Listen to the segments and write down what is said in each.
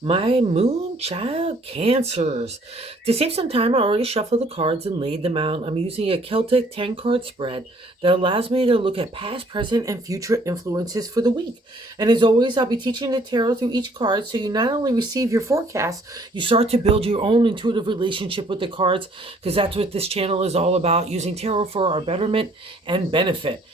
My moon child cancers. To save some time, I already shuffled the cards and laid them out. I'm using a Celtic 10 card spread that allows me to look at past, present, and future influences for the week. And as always, I'll be teaching the tarot through each card so you not only receive your forecast, you start to build your own intuitive relationship with the cards because that's what this channel is all about, using tarot for our betterment and benefit.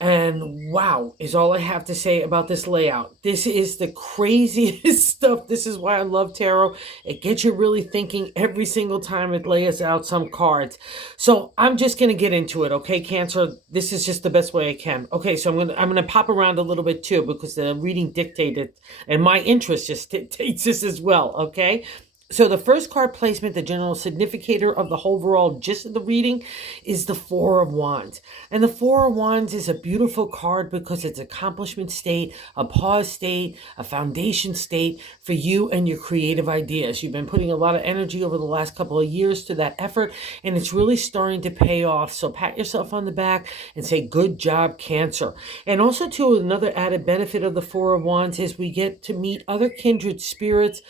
And wow, is all I have to say about this layout. This is the craziest stuff. This is why I love tarot. It gets you really thinking every single time it lays out some cards. So I'm just gonna get into it, okay, Cancer? This is just the best way I can. Okay, so I'm gonna pop around a little bit too because the reading dictated, and my interest just dictates this as well. Okay. So the first card placement, the general significator of the overall gist of the reading, is the Four of Wands. And the Four of Wands is a beautiful card because it's accomplishment state, a pause state, a foundation state for you and your creative ideas. You've been putting a lot of energy over the last couple of years to that effort, and it's really starting to pay off. So pat yourself on the back and say, good job, Cancer. And also, too, another added benefit of the Four of Wands is we get to meet other kindred spirits,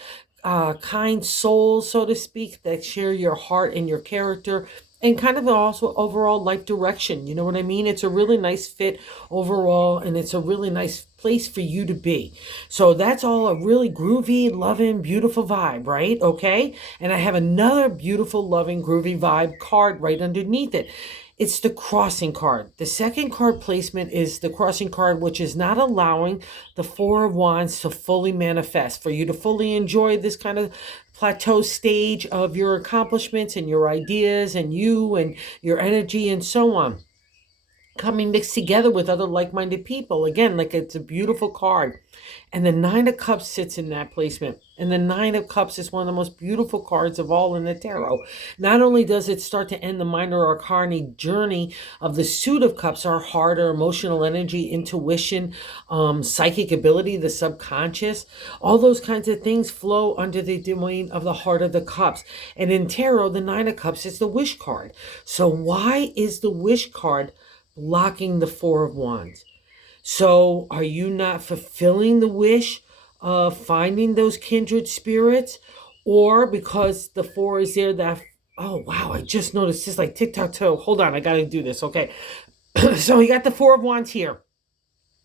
kind souls, so to speak, that share your heart and your character and kind of also overall life direction. You know what I mean? It's a really nice fit overall, and it's a really nice place for you to be. So that's all a really groovy, loving, beautiful vibe, right? Okay. And I have another beautiful, loving, groovy vibe card right underneath it. It's the crossing card. The second card placement is the crossing card, which is not allowing the Four of Wands to fully manifest, for you to fully enjoy this kind of plateau stage of your accomplishments and your ideas and you and your energy and so on, coming mixed together with other like-minded people. Again, like, it's a beautiful card. And the Nine of Cups sits in that placement. And the Nine of Cups is one of the most beautiful cards of all in the tarot. Not only does it start to end the minor arcana journey of the Suit of Cups, our heart, our emotional energy, intuition, psychic ability, the subconscious, all those kinds of things flow under the domain of the Heart of the Cups. And in tarot, the Nine of Cups is the Wish card. So why is the Wish card blocking the Four of Wands? So are you not fulfilling the wish of finding those kindred spirits? Or because the four is there, that, oh wow, I just noticed this like tic-tac-toe. Hold on, I gotta do this, okay. So you got the Four of Wands here.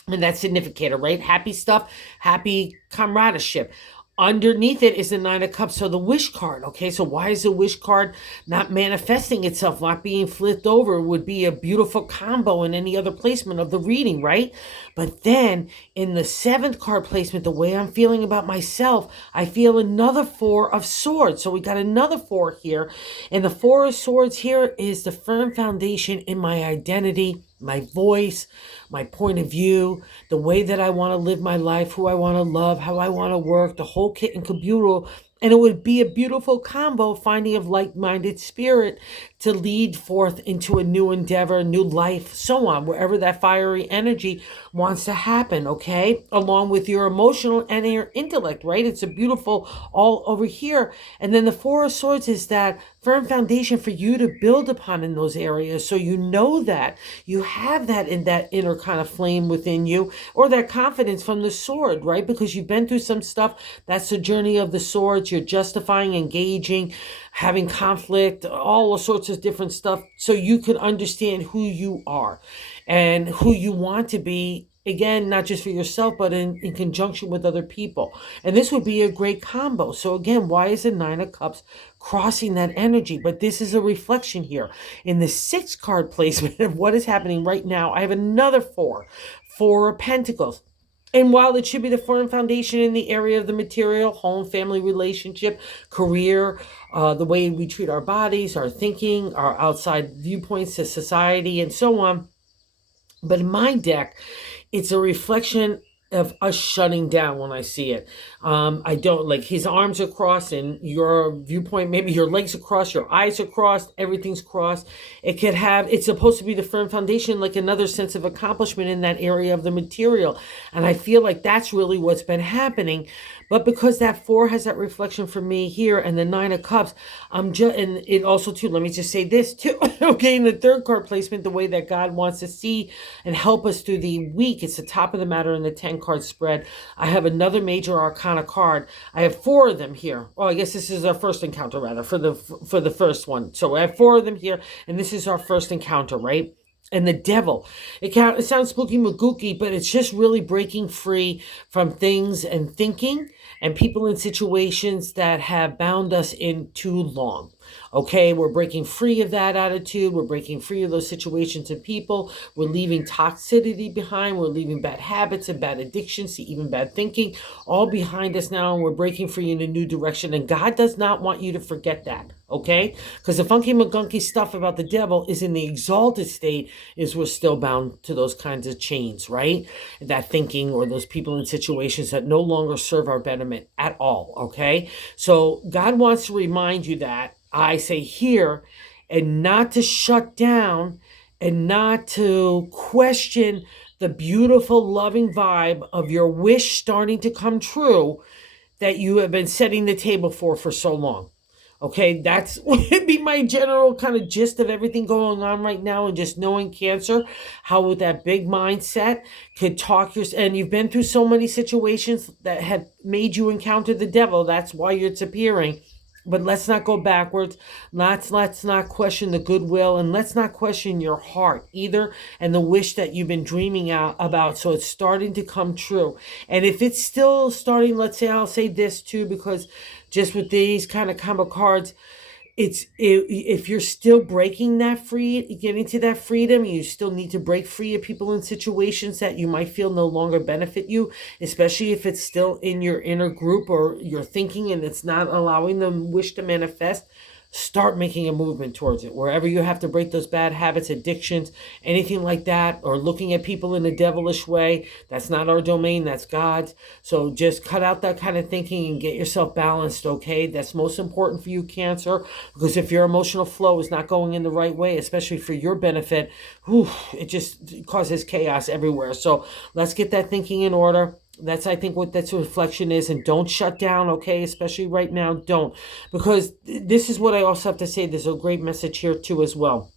And that's significator, right? Happy stuff, happy comradeship. Underneath it is the Nine of Cups, so the Wish card. Okay, so why is the Wish card not manifesting itself, not being flipped over? It would be a beautiful combo in any other placement of the reading, right? But then in the seventh card placement, the way I'm feeling about myself, I feel another Four of Swords. So we got another four here. And the Four of Swords here is the firm foundation in my identity, my voice, my point of view, the way that I want to live my life, who I want to love, how I want to work, the whole kit and caboodle. And it would be a beautiful combo, finding of like-minded spirit to lead forth into a new endeavor, new life, so on, wherever that fiery energy wants to happen, okay? Along with your emotional and your intellect, right? It's a beautiful all over here. And then the Four of Swords is that firm foundation for you to build upon in those areas. So you know that you have that in that inner kind of flame within you, or that confidence from the sword, right? Because you've been through some stuff. That's the journey of the swords. You're justifying, engaging, having conflict, all sorts of different stuff, so you could understand who you are and who you want to be. Again, not just for yourself, but in conjunction with other people. And this would be a great combo. So again, why is the Nine of Cups crossing that energy? But this is a reflection here. In the sixth card placement of what is happening right now, I have another Four of Pentacles. And while it should be the firm foundation in the area of the material, home, family, relationship, career, the way we treat our bodies, our thinking, our outside viewpoints to society, and so on. But in my deck, it's a reflection of us shutting down when I see it. I don't, like, his arms are crossed, and your viewpoint, maybe your legs are crossed, your eyes are crossed, everything's crossed. It's supposed to be the firm foundation, like another sense of accomplishment in that area of the material. And I feel like that's really what's been happening. But because that four has that reflection for me here, and the nine of cups, I'm just, and it also too, let me just say this too. Okay, in the third card placement, the way that God wants to see and help us through the week, it's the top of the matter in the 10 card spread. I have another major arcana card. I have four of them here. Well, I guess this is our first encounter rather for the first one. So I have four of them here, and this is our first encounter, right? And the devil. It sounds spooky magooky, but it's just really breaking free from things and thinking and people in situations that have bound us in too long. Okay, we're breaking free of that attitude. We're breaking free of those situations and people. We're leaving toxicity behind. We're leaving bad habits and bad addictions, even bad thinking, all behind us now. And we're breaking free in a new direction. And God does not want you to forget that. Okay, because the funky magunky stuff about the devil is in the exalted state, is we're still bound to those kinds of chains, right? That thinking, or those people in situations that no longer serve our betterment at all. Okay, so God wants to remind you that, I say here, and not to shut down and not to question the beautiful loving vibe of your wish starting to come true that you have been setting the table for so long. Okay, that's would be my general kind of gist of everything going on right now, and just knowing Cancer, how with that big mindset could talk your, and you've been through so many situations that have made you encounter the devil. That's why it's appearing. But let's not go backwards. Let's not question the goodwill, and let's not question your heart either, and the wish that you've been dreaming out about. So it's starting to come true. And if it's still starting, let's say, I'll say this too, because just with these kind of combo cards, if you're still breaking that free, getting to that freedom, you still need to break free of people in situations that you might feel no longer benefit you, especially if it's still in your inner group or your thinking and it's not allowing the wish to manifest. Start making a movement towards it. Wherever you have to break those bad habits, addictions, anything like that, or looking at people in a devilish way, that's not our domain, that's God's. So just cut out that kind of thinking and get yourself balanced, okay? That's most important for you, Cancer, because if your emotional flow is not going in the right way, especially for your benefit, it just causes chaos everywhere. So let's get that thinking in order. That's, I think, what that's a reflection is. And don't shut down, okay? Especially right now, don't. Because this is what I also have to say. There's a great message here too as well.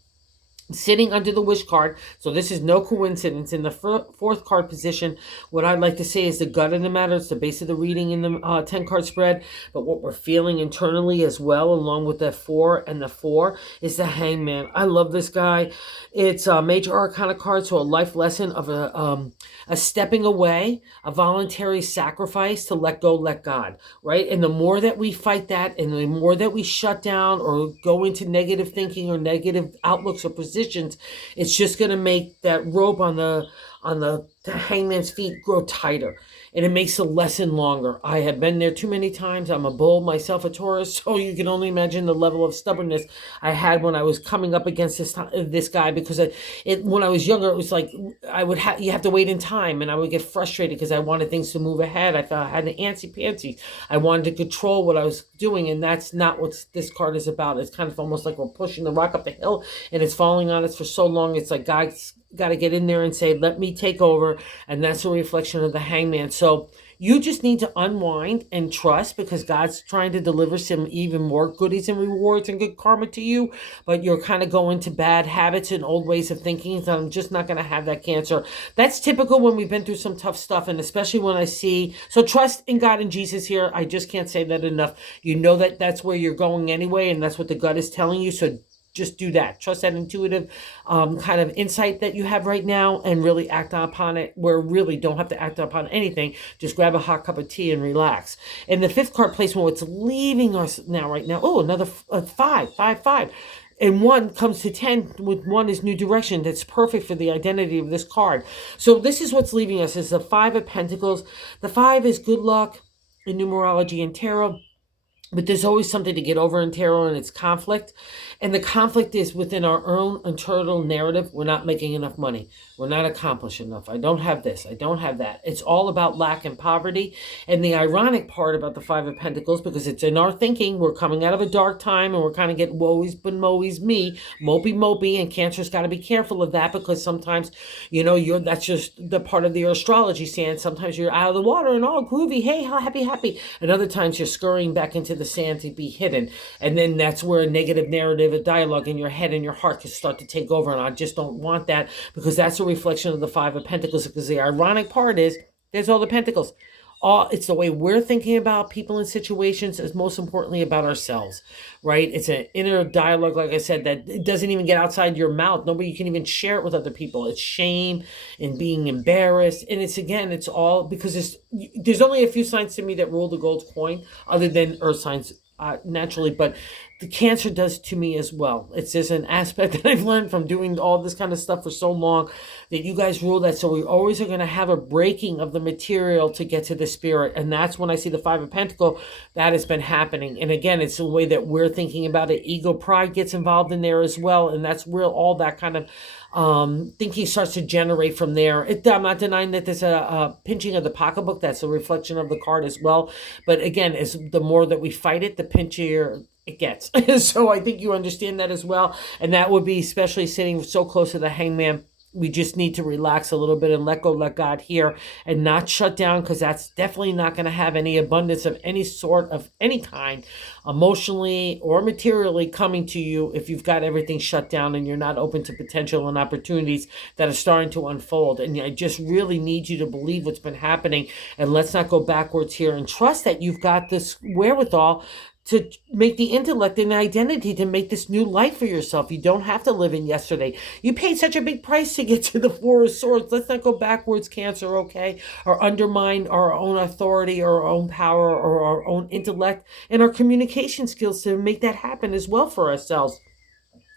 Sitting under the wish card, so this is no coincidence, in the fourth card position, what I'd like to say is the gut of the matter. It's the base of the reading in the 10 card spread, but what we're feeling internally as well, along with the 4 and the 4, is the Hangman. I love this guy. It's a major arcana card, so a life lesson of a stepping away, a voluntary sacrifice to let go, let God, right? And the more that we fight that, and the more that we shut down or go into negative thinking or negative outlooks or positions, it's just going to make that rope on the hangman's feet grow tighter, and it makes the lesson longer. I have been there too many times. I'm a bull myself, a Taurus, so you can only imagine the level of stubbornness I had when I was coming up against this guy, because when I was younger, it was like you have to wait in time, and I would get frustrated because I wanted things to move ahead. I thought I had an antsy-pantsy. I wanted to control what I was doing, and that's not what this card is about. It's kind of almost like we're pushing the rock up the hill, and it's falling on us for so long. It's like God's got to get in there and say, let me take over. And that's a reflection of the Hangman. So you just need to unwind and trust, because God's trying to deliver some even more goodies and rewards and good karma to you. But you're kind of going to bad habits and old ways of thinking. So I'm just not going to have that, Cancer. That's typical when we've been through some tough stuff. And especially when I see, so trust in God and Jesus here. I just can't say that enough. You know that that's where you're going anyway. And that's what the gut is telling you. So just do that. Trust that intuitive kind of insight that you have right now, and really act upon it, where really don't have to act upon anything. Just grab a hot cup of tea and relax. And the fifth card placement, what's leaving us now, right now, another 5. And 1 comes to 10, with 1 is new direction. That's perfect for the identity of this card. So this is what's leaving us, is the 5 of Pentacles. The 5 is good luck in numerology and tarot. But there's always something to get over in tarot, and it's conflict. And the conflict is within our own internal narrative. We're not making enough money. We're not accomplished enough. I don't have this. I don't have that. It's all about lack and poverty. And the ironic part about the Five of Pentacles, because it's in our thinking, we're coming out of a dark time and we're kind of getting woe's but moe's me, mopey mopey, and Cancer's got to be careful of that, because sometimes, that's just the part of the astrology sand. Sometimes you're out of the water and all groovy, hey, happy, happy. And other times you're scurrying back into the sand to be hidden. And then that's where a negative narrative, a dialogue in your head and your heart can start to take over. And I just don't want that, because that's a reflection of the Five of Pentacles. Because the ironic part is there's all the Pentacles. It's the way we're thinking about people and situations, is most importantly about ourselves, right? It's an inner dialogue, like I said, that it doesn't even get outside your mouth. Nobody can even share it with other people. It's shame and being embarrassed. And it's all because there's only a few signs to me that rule the gold coin, other than earth signs, naturally, but the Cancer does to me as well. It's just an aspect that I've learned from doing all this kind of stuff for so long, that you guys rule that. So we always are going to have a breaking of the material to get to the spirit. And that's when I see the Five of Pentacles, that has been happening. And again, it's the way that we're thinking about it. Ego, pride gets involved in there as well. And that's where all that kind of thinking starts to generate from there. I'm not denying that there's a pinching of the pocketbook. That's a reflection of the card as well. But again, as the more that we fight it, the pinchier it gets. So I think you understand that as well. And that would be especially sitting so close to the Hangman. We just need to relax a little bit and let go, let God here, and not shut down, because that's definitely not going to have any abundance of any sort of any kind, emotionally or materially, coming to you if you've got everything shut down and you're not open to potential and opportunities that are starting to unfold. And I just really need you to believe what's been happening, and let's not go backwards here, and trust that you've got this wherewithal to make the intellect and identity to make this new life for yourself. You don't have to live in yesterday. You paid such a big price to get to the Four of Swords. Let's not go backwards, Cancer, okay? Or undermine our own authority or our own power or our own intellect and our communication skills to make that happen as well for ourselves.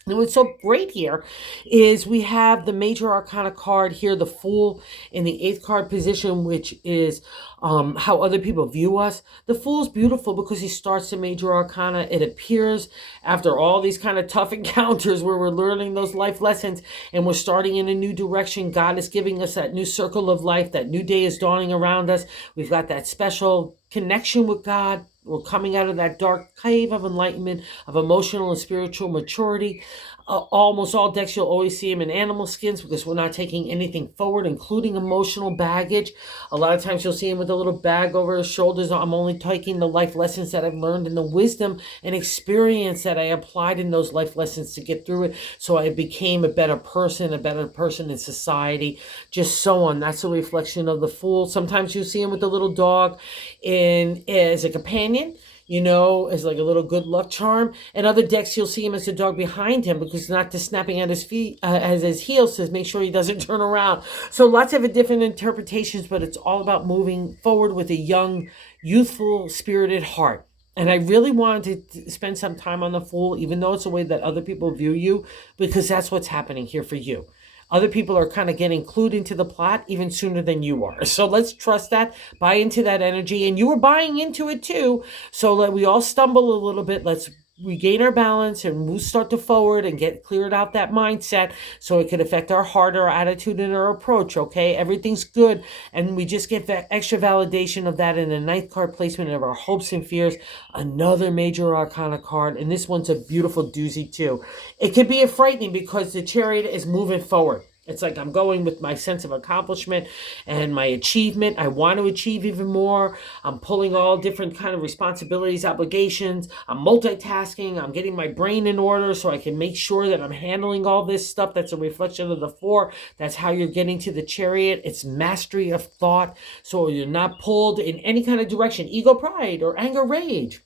And what's so great here is we have the major arcana card here, the Fool, in the 8th card position, which is how other people view us. The Fool is beautiful because he starts the major arcana. It appears after all these kind of tough encounters where we're learning those life lessons and we're starting in a new direction. God is giving us that new circle of life. That new day is dawning around us. We've got that special connection with God. We're coming out of that dark cave of enlightenment, of emotional and spiritual maturity. Almost all decks, you'll always see them in animal skins, because we're not taking anything forward, including emotional baggage. A lot of times you'll see him with a little bag over his shoulders. I'm only taking the life lessons that I've learned and the wisdom and experience that I applied in those life lessons to get through it. So I became a better person in society, just so on. That's a reflection of the Fool. Sometimes you see him with a little dog as a companion, as like a little good luck charm. And other decks, you'll see him as a dog behind him, because not just snapping at his feet, as his heels, to make sure he doesn't turn around. So lots of different interpretations, but it's all about moving forward with a young, youthful, spirited heart. And I really wanted to spend some time on the Fool, even though it's the way that other people view you, because that's what's happening here for you. Other people are kind of getting clued into the plot even sooner than you are. So let's trust that, buy into that energy, and you are buying into it too. So let we all stumble a little bit. Let's regain our balance and move, start to forward and get cleared out that mindset, so it could affect our heart, our attitude, and our approach. Okay, everything's good, and we just get that extra validation of that in the 9th card placement of our hopes and fears. Another major arcana card, and this one's a beautiful doozy too. It could be a frightening, because the Chariot is moving forward. It's like I'm going with my sense of accomplishment and my achievement. I want to achieve even more. I'm pulling all different kind of responsibilities, obligations. I'm multitasking. I'm getting my brain in order so I can make sure that I'm handling all this stuff. That's a reflection of the 4. That's how you're getting to the Chariot. It's mastery of thought. So you're not pulled in any kind of direction, ego, pride, or anger, rage.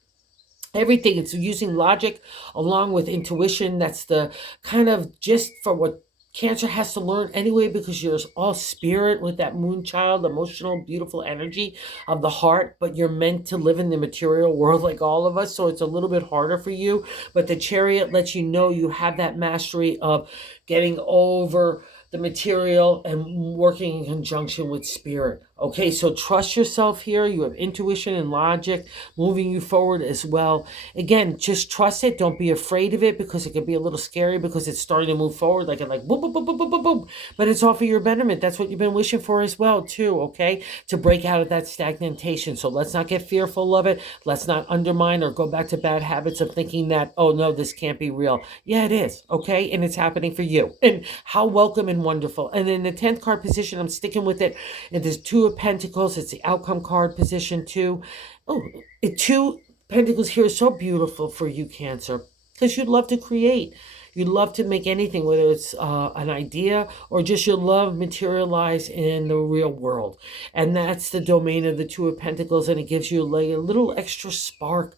Everything. It's using logic along with intuition. That's the kind of gist for what Cancer has to learn anyway, because you're all spirit with that moon child, emotional, beautiful energy of the heart, but you're meant to live in the material world like all of us. So it's a little bit harder for you, but the Chariot lets you know you have that mastery of getting over the material and working in conjunction with spirit. Okay, so trust yourself here. You have intuition and logic moving you forward as well. Again, just trust it. Don't be afraid of it because it can be a little scary because it's starting to move forward like boom, boom, boom, boom, boom, boom, boom. But it's all for your betterment. That's what you've been wishing for as well, too, okay? To break out of that stagnation. So let's not get fearful of it. Let's not undermine or go back to bad habits of thinking that, oh no, this can't be real. Yeah, it is, okay? And it's happening for you. And how welcome and wonderful. And in the 10th card position, I'm sticking with it. And there's Two of Pentacles. It's the outcome card position too. Oh, Two Pentacles here is so beautiful for you, Cancer, because you'd love to create. You'd love to make anything, whether it's an idea or just your love materialize in the real world. And that's the domain of the Two of Pentacles. And it gives you like a little extra spark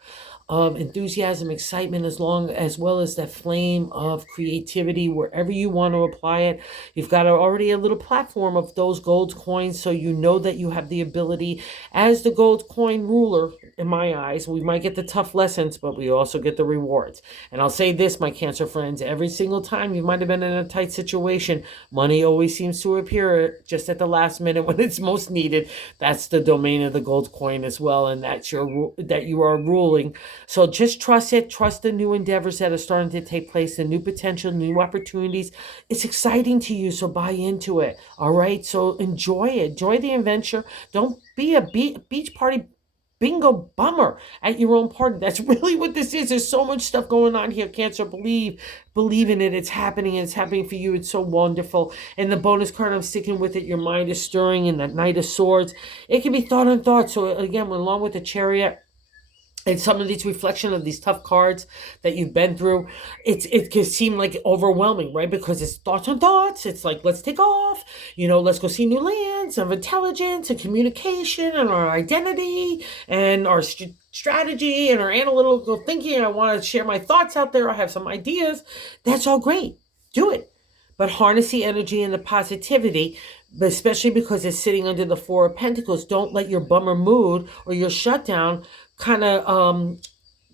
of enthusiasm, excitement, as well as that flame of creativity wherever you want to apply it. You've got already a little platform of those gold coins, so you know that you have the ability as the gold coin ruler. In my eyes, we might get the tough lessons, but we also get the rewards. And I'll say this, my Cancer friends, every single time you might have been in a tight situation, money always seems to appear just at the last minute when it's most needed. That's the domain of the gold coin as well, and that you are ruling. So just trust it. Trust the new endeavors that are starting to take place, the new potential, new opportunities. It's exciting to you, so buy into it. All right. So enjoy it. Enjoy the adventure. Don't be a beach party bingo bummer at your own party. That's really what this is. There's so much stuff going on here. Cancer, believe in it. It's happening. And it's happening for you. It's so wonderful. And the bonus card, I'm sticking with it. Your mind is stirring. And that Knight of Swords, it can be thought on thought. So again, along with the Chariot and some of these reflection of these tough cards that you've been through, it can seem like overwhelming, right? Because it's thoughts on thoughts. It's like, let's take off, let's go see new lands of intelligence and communication and our identity and our strategy and our analytical thinking. I want to share my thoughts out there. I have some ideas. That's all great. Do it. But harness the energy and the positivity, but especially because it's sitting under the Four of Pentacles. Don't let your bummer mood or your shutdown kind of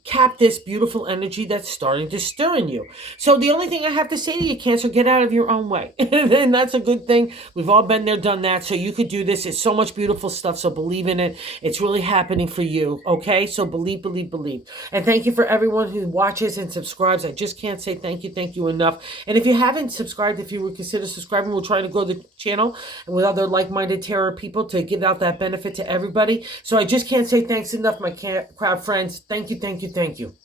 cap this beautiful energy that's starting to stir in you. So the only thing I have to say to you, Cancer, get out of your own way. And that's a good thing. We've all been there, done that. So you could do this. It's so much beautiful stuff. So believe in it. It's really happening for you. Okay. So believe, believe, believe. And thank you for everyone who watches and subscribes. I just can't say thank you enough. And if you haven't subscribed, if you would consider subscribing, we're trying to grow the channel and with other like-minded tarot people to give out that benefit to everybody. So I just can't say thanks enough, my crowd friends. Thank you, thank you, thank you.